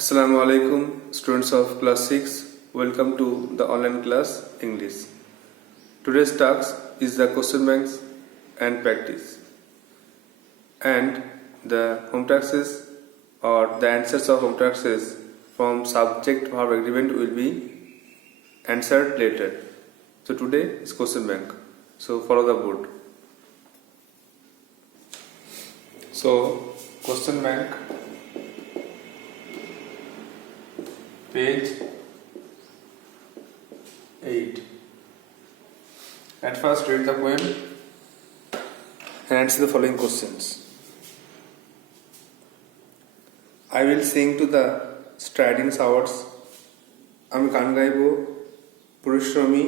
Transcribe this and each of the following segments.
Assalamu alaikum, students of class 6. Welcome to the online class English. Today's task is the question banks and practice. And the home taxes or the answers of home taxes from subject verb agreement will be answered later. So today is question bank. So follow the board. So question bank, page 8. At first read the poem and answer the following questions. I will sing to the striding showers. আমি গান গাইব পরিশ্রমী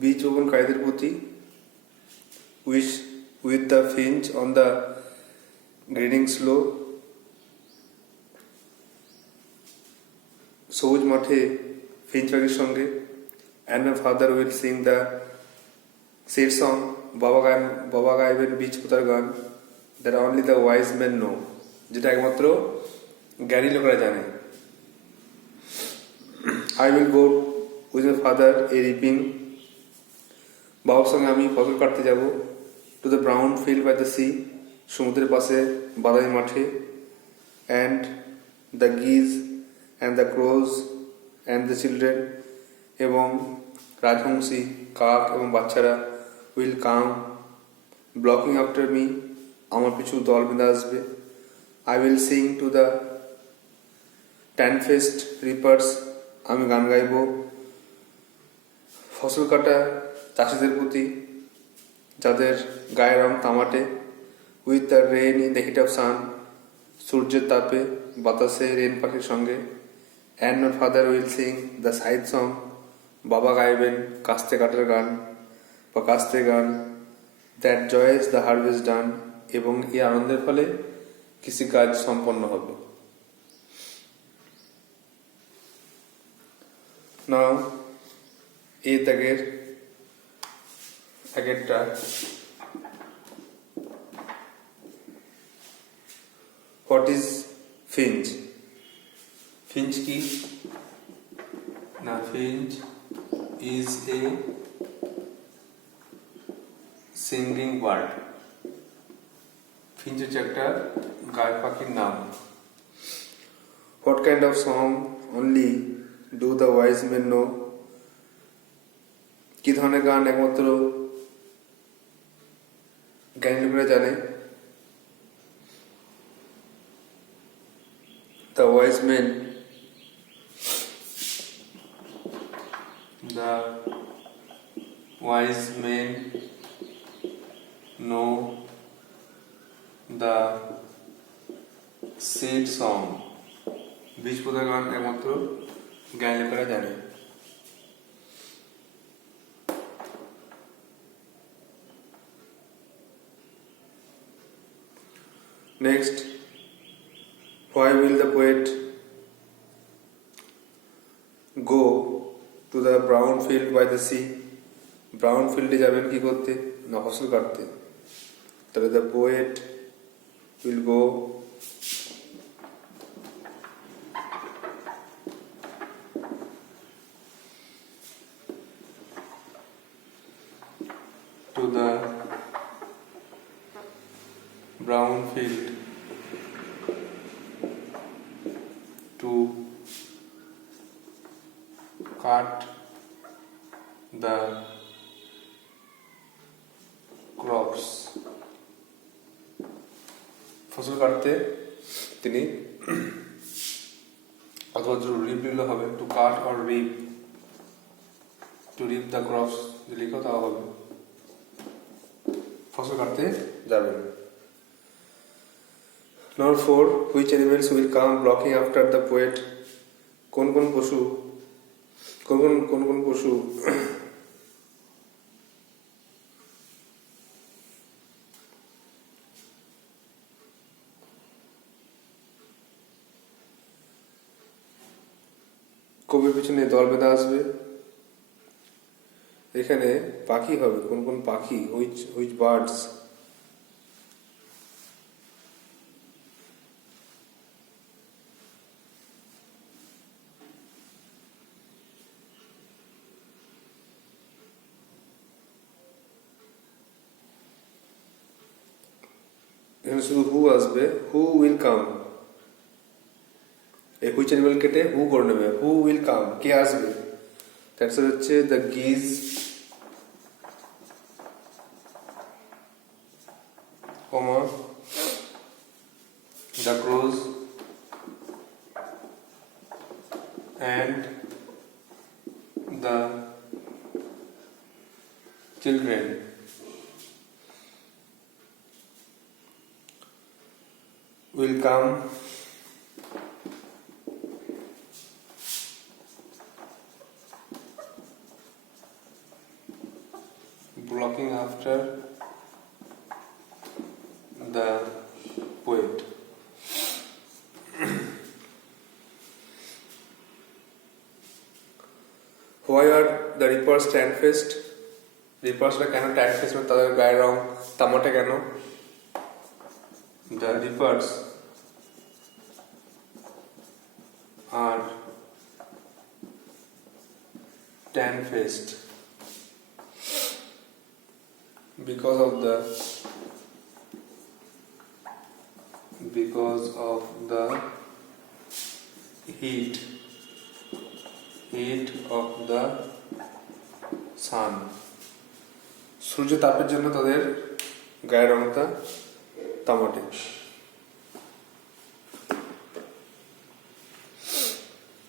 বীজ বপনকারীদের প্রতি। Wish with the finch on the grading slow. সবুজ মাঠে ফিঞ্চ পাখির সঙ্গে। And my father will sing the sad song. বাবা গাইবেন বীজ পোতার গান। That only the wise men know. যেটা একমাত্র জ্ঞানী লোকেরা জানে। I will go with my father a reaping. বাবার সঙ্গে আমি ফসল কাটতে যাব। To the brown field by the sea. সমুদ্রের পাশে বাদামি মাঠে। And the geese and the crows and the children এবং রাজহংসী কাক এবং বাচ্চারা will come blocking after me. আমার পিছু দল বেঁধে আসবে। I will sing to the tan-faced reapers. আমি গান গাইব ফসল কাটা চাষিদের প্রতি যাদের গায়ের রং তামাটে। With the rain in the heat of sun. সূর্যের তাপে বাতাসে রেন পাখির সঙ্গে। And my father will sing the scythe song. বাবা গাইবেন কাস্তে কাটার গান বা কাস্তে গান। That joy is the harvest done. এবং এই আনন্দের ফলে কৃষিকাজ সম্পন্ন হবে। Now এই দাগের আগেরটা What is finch? Finch কি? না, finch is a singing bird. finch হচ্ছে একটা গায়ের পাখির নাম। What kind of song only do the wise men know? কি ধরনের গান একমাত্র জ্ঞানী লোকেরা জানে? The wise men know the sad song. বীজ পোতা গান একমাত্র জ্ঞানী লোকেরা জানে। Next, why will the poet go to the brown field by the sea? Brown ফিল্ডে যাবেন কি করতে? না, ফসল কাটতে। তবে the poet will go to the brown field to cut the crops. ফসল কাটতে তিনি অথবা রিপ লিখলে হবে। To cut or reap, to reap the crops লিখো তাও হবে। ফসল কাটতে যাবেন। Number 4, which animals will come blocking after the poet? কোন কোন পশু কবির পিছনে দল বেঁধে আসবে? এখানে পাখি হবে। কোন কোন পাখি? which birds? এখানে শুধু হু আসবে, হু উইল কাম, এই হুইচ অ্যানিমাল কেটে হু করে নেবে, হু উইল কাম, কে আসবে। অ্যান্সার হচ্ছে the geese, comma the crows and the children will come blocking after the poet. Why are the reapers tan-faced? রিপার্সরা কেন tan-faced, তাদের গায়ের রং তামাটে কেন? The reapers are tan-faced because of the heat of the sun. সূর্য তাপের জন্য তাদের গায়ের রংটা তামাটে।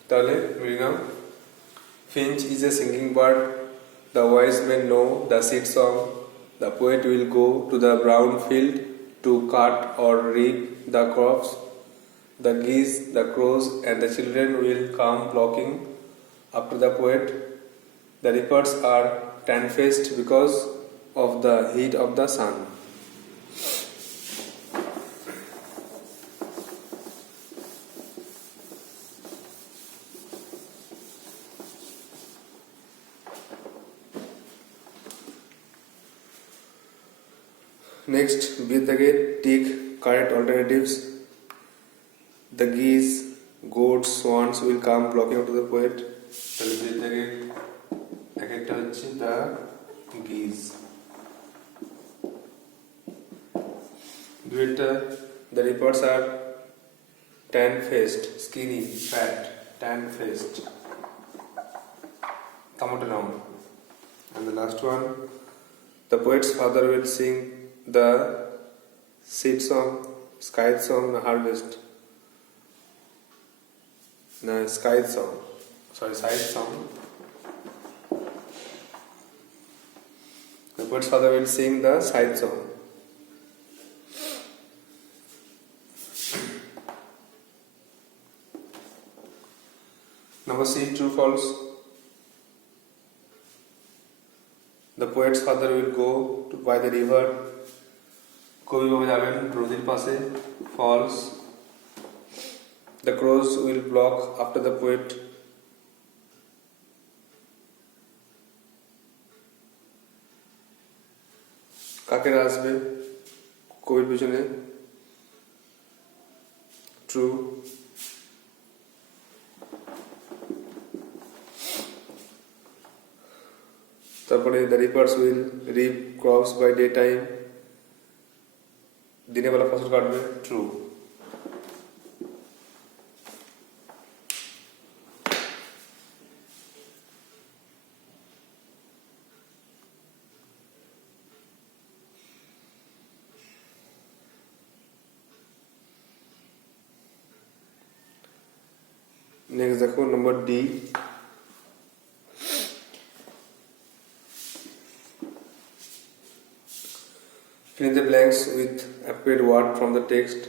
তাহলে রিনাম, Finch is a singing bird. The wise men know the seed song. The poet will go to the brown field to cut or reap the crops. The geese, the crows, and the children will come flocking after the poet. The reapers are tan-faced because of the heat of the sun. Next, with the gate, tick correct alternatives. The geese, goats, swans will come flocking up to the poet. তাহলে with the gate এক একটা হচ্ছে the geese, দুইটা the reapers are tan-faced, skinny, fat, tan-faced, তামাটে রং. And the last one, the poet's father will sing the seed song, scythe song, harvest. No, scythe song. Sorry, scythe song. The poet's father will sing the scythe song. Number C, true false. The poet's father will go by the river. কবি বাবু যাবেন নদীর পাশে, false. The crows will flock after the poet. কাকেরা আসবে কবির পিছনে, true. তারপরে the reapers will reap crops by daytime. দিনের বেলা ফসল কাটবে, true. নেক্সট দেখো নম্বর D, fill in the blanks with appropriate word from the text.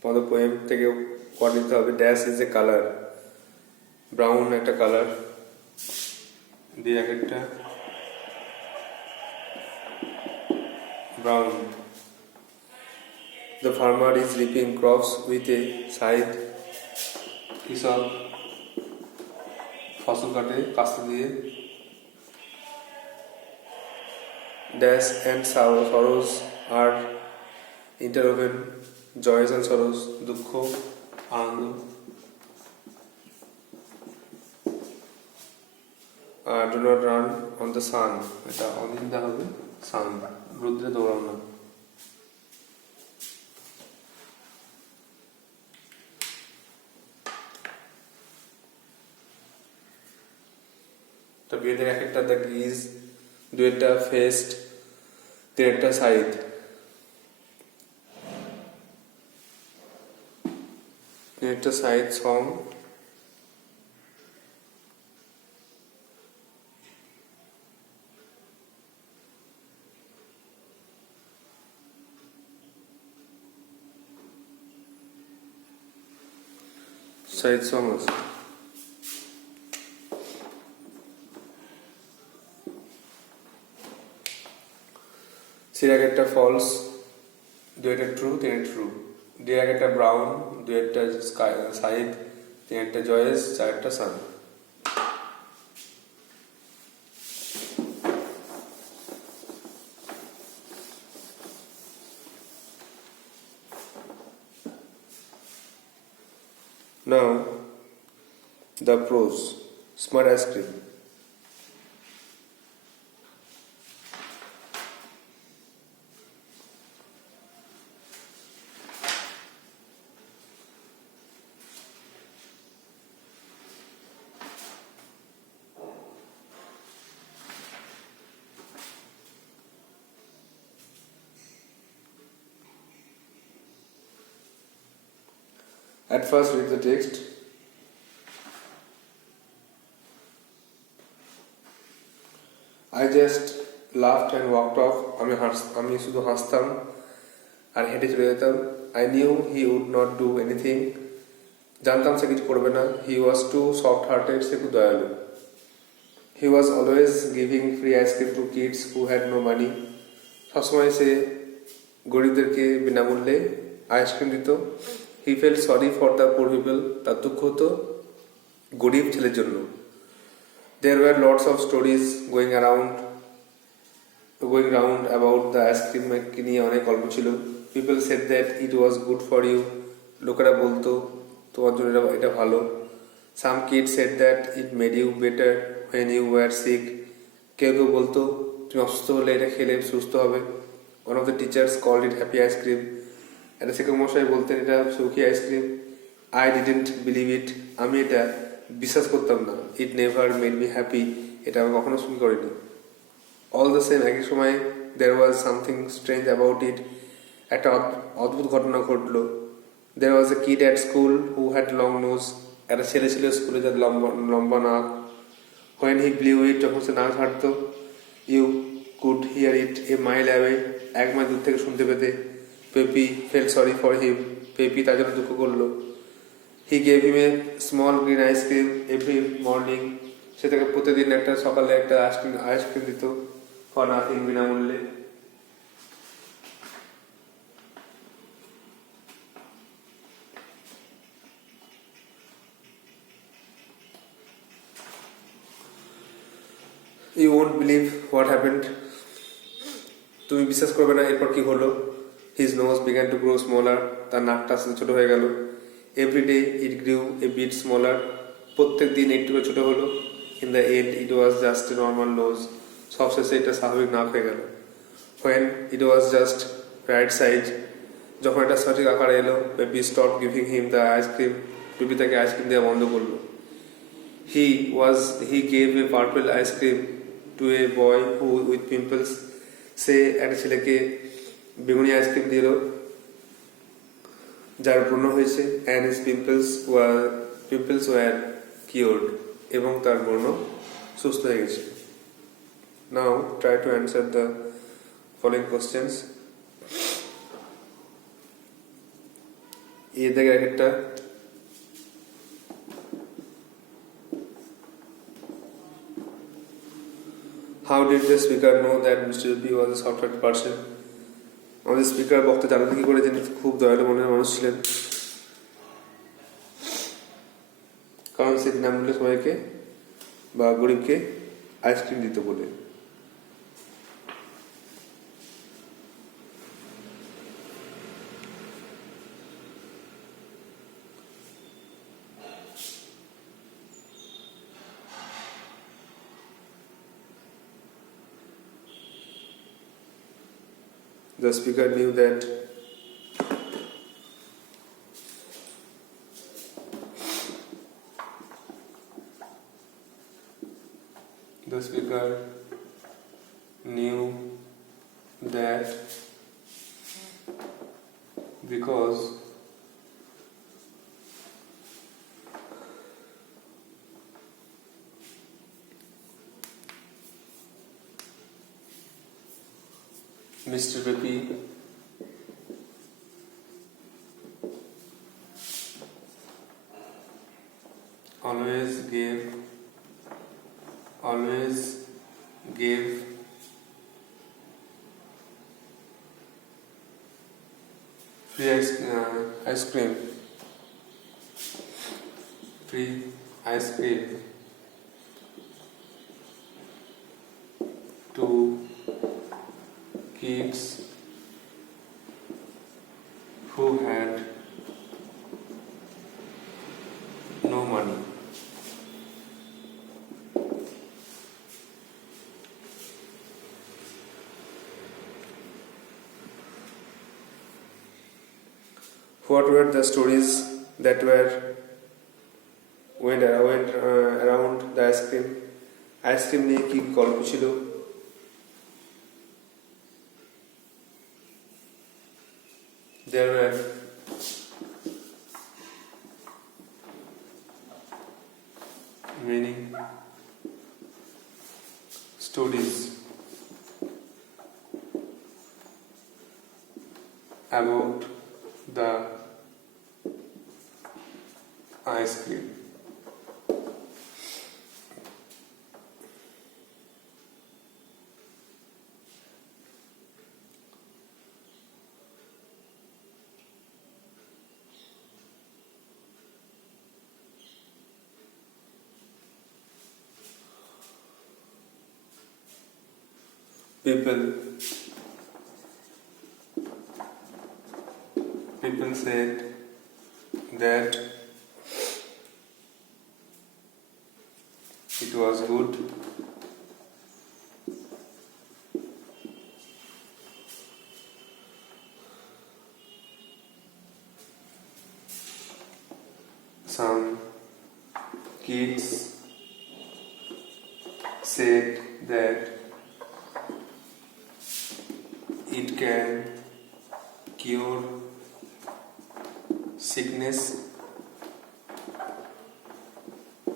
from the poem থেকে word নিতে হবে. Dash is a colour, brown একটা কালার দিয়ে এক একটা brown. The farmer is reaping crops with a scythe. কৃষক ফসল কাটে কাস্তে দিয়ে. Dash and sorrows are interwoven. Joys and sorrows, দুঃখ আনন্দ. Do not run on the sun, এটা অনিন্দা হবে, sun রুদ্রে দৌড়ানো. তা বিয়েদের এক একটা দ্য গিজ, দুয়েরটা ফেস্ট, তিনেরটা সাইদ। তিনেরটা সাইদ সং, সাইদ সং আছে। সির এক একটা ফলস, দুয়েরটা ট্রু, তিনের ট্রু। ডির এক একটা ব্রাউন, দুয়েরটা সাইদ, তিনেরটা জয়েস, চারেরটা sun. Now, the pros. Smart ice cream. At first, read the text. I just laughed and walked off. আমি শুধু হাসতাম আর হেঁটে চলে যেতাম। I knew he would not do anything. জানতাম সে কিছু করবে না। He was too soft-hearted. সে খুব দয়ালু। He was always giving free ice cream to kids who had no money. সবসময় সে গরিবদেরকে বিনামূল্যে আইসক্রিম দিত। He felt sorry for the poor people. তার দুঃখ হতো গরিব ছেলের জন্য। There were lots of stories going round about the ice cream নিয়ে অনেক গল্প ছিল। People said that it was good for you. লোকেরা বলতো তোমার জন্য এটা ভালো। Some kids said that it made you better when you were sick. কেউ বলতো তুমি অসুস্থ হলে এটা খেলে সুস্থ হবে। One of the teachers called it happy ice cream. একটা শিক্ষক মশাই বলতেন এটা সুখী ice cream. I didn't believe it. আমি এটা বিশ্বাস করতাম না। It never made me happy. এটা আমি কখনো সুখী করেনি। All the same, একই সময় there was something strange about it. একটা অদ্ভুত ঘটনা ঘটলো। There was a kid at school who had long nose. একটা ছেলে ছিল স্কুলে যার লম্বা নাক। When he blew it, যখন সে নাক ছাড়তো, you could hear it a mile away. 1 মাইল দূর থেকে শুনতে পেতে। Peppy felt sorry for him. Peppy তার জন্য দুঃখ করলো। He gave him a small green ice cream every morning. সে তাকে প্রতিদিন একটা সকালে একটা আইসক্রিম দিত for nothing, বিনামূল্যে। You won't believe what happened. তুমি বিশ্বাস করবে না এরপর কি হলো। His nose began to grow smaller. তার নাকটা আস্তে ছোট হয়ে গেল। Every day it grew a bit smaller. প্রত্যেক দিন একটু করে ছোট হলো। In the end it was just a normal nose. সবশেষে এটা স্বাভাবিক নাক হয়ে গেল। When it was just right size, যখন এটা সঠিক আকারে এলো, Peppy stopped giving him the ice cream. Peppy তাকে আইসক্রিম দেওয়া বন্ধ করলো। He gave a purple ice cream to a boy with pimples. সে একটা ছেলেকে বেগুনি আইসক্রিম দিল যার ব্রণ হয়েছে, and his pimples were cured. এবং তার ব্রণ সুস্থ হয়ে গেছে। Now try to answer the following questions. এই দেখে একটা How did the speaker know that Mr. Peppy was a soft-hearted person? আমাদের স্পিকার বক্তা জানতে কি করে তিনি খুব দয়ালু মনের মানুষ ছিলেন? কারণ সে বিনামূল্যে সবাইকে বা গরিবকে আইসক্রিম দিত বলে। The speaker knew that The speaker knew that because Mr. Pepe always gave free ice cream to kids who had no money. What were the stories that went around the ice cream? Ice cream নিয়ে কি গল্প ছিল? There were many stories about the ice cream. People said that it was good. Some kids said that it can cure sickness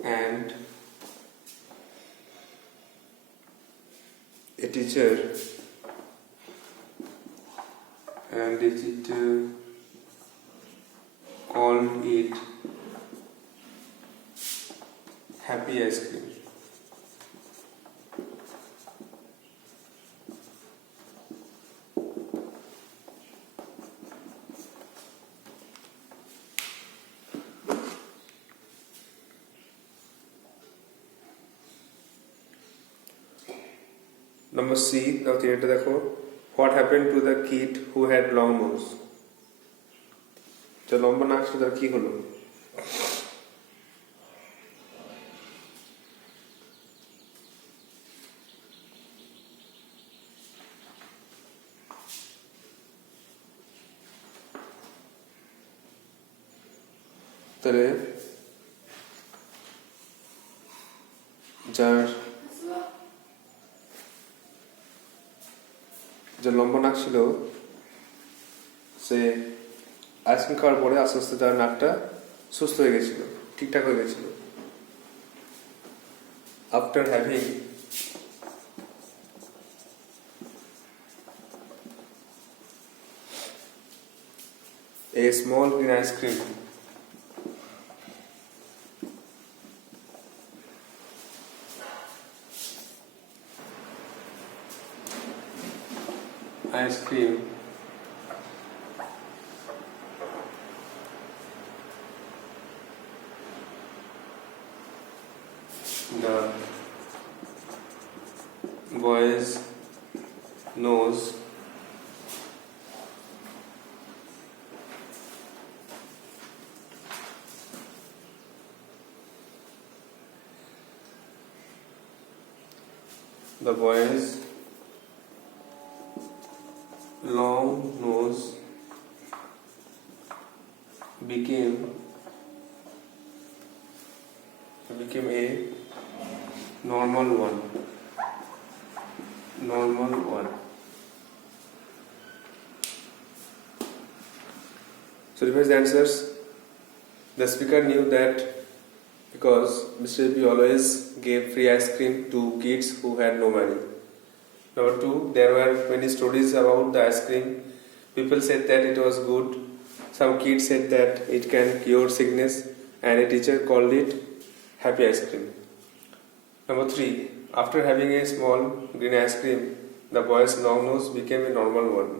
and a teacher called it happy ice cream. Number C, now theatre দেখো. What happened to the kid who had long nose? যে লম্বা নাক ছিল তার কি হলো? তাহলে যার যে লম্বা নাক ছিল সে আইসক্রিম খাওয়ার পরে আস্তে আস্তে তার নাকটা সুস্থ হয়ে গেছিল, ঠিকঠাক হয়ে গেছিল। After having a small green ice cream, the boy's nose long nose became a normal one. normal one. So revise the answers. The speaker knew that because Mr. AP always gave free ice cream to kids who had no money. Number 2, there were many stories about the ice cream. People said that it was good. Some kids said that it can cure sickness, and a teacher called it happy ice cream. Number 3, after having a small green ice cream, the boy's long nose became a normal one.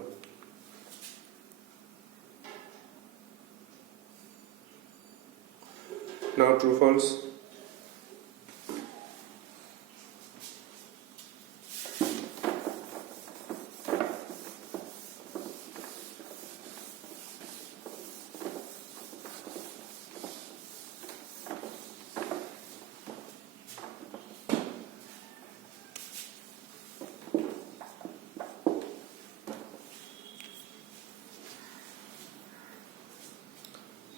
Now true false.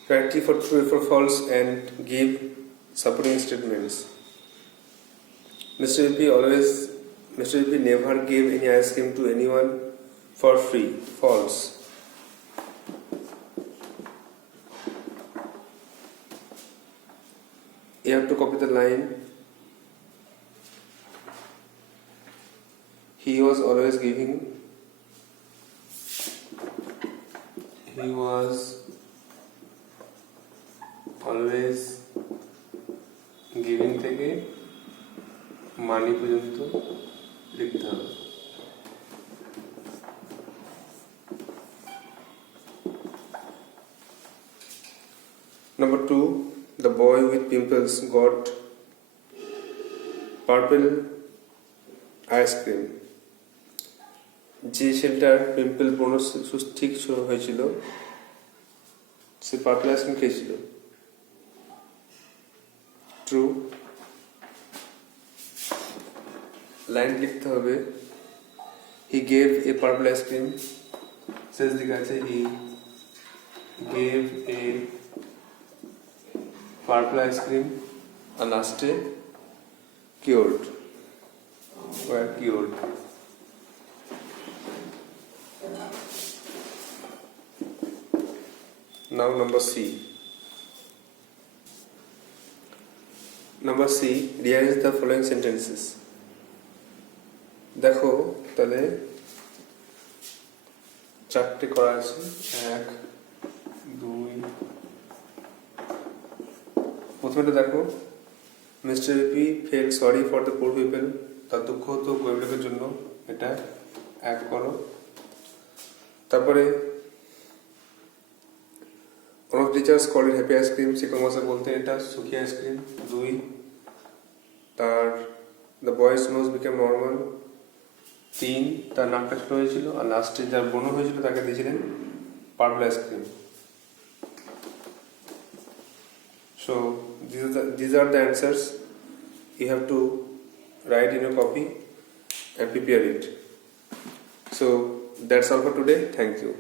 Correctly for true or for false and give supporting statements. Mr. AP never gave any ice cream to anyone for free. False. You have to copy the line. He was always giving. He was always giving থেকে মানি পর্যন্ত লিখতে হবে। Number 2, the boy with pimples got purple ice cream. যে ছেলেটার পিম্পল পূর্ণ ঠিক হয়েছিল সে পার্পল আইসক্রিম খেয়েছিল। ট্রু। লাইন লিখতে হবে he gave a purple ice cream, শেষ দিকে আছে he gave a purple ice cream আর লাস্টে keyword or keyword. Now number C. Number C, rearrange the following sentences. দেখো তাহলে চারটে করা আছে, 1 2। প্রথমেটা দেখো, mister AP fell sorry for the poor people, তার দুঃখ হতো গরিব লোকের জন্য, এটা 1 করো। তারপরে one of the teachers called it happy ice cream, শিক্ষক মশাই বলতে এটা সুখী আইসক্রিম, 2। তার the boy's nose became normal, 3। তার নাকটা ছোট হয়েছিল আর লাস্টে যার বনো হয়েছিল তাকে দিয়েছিলেন purple ice cream. So these are the answers. You have to write in your copy and prepare it. So that's all for today. Thank you.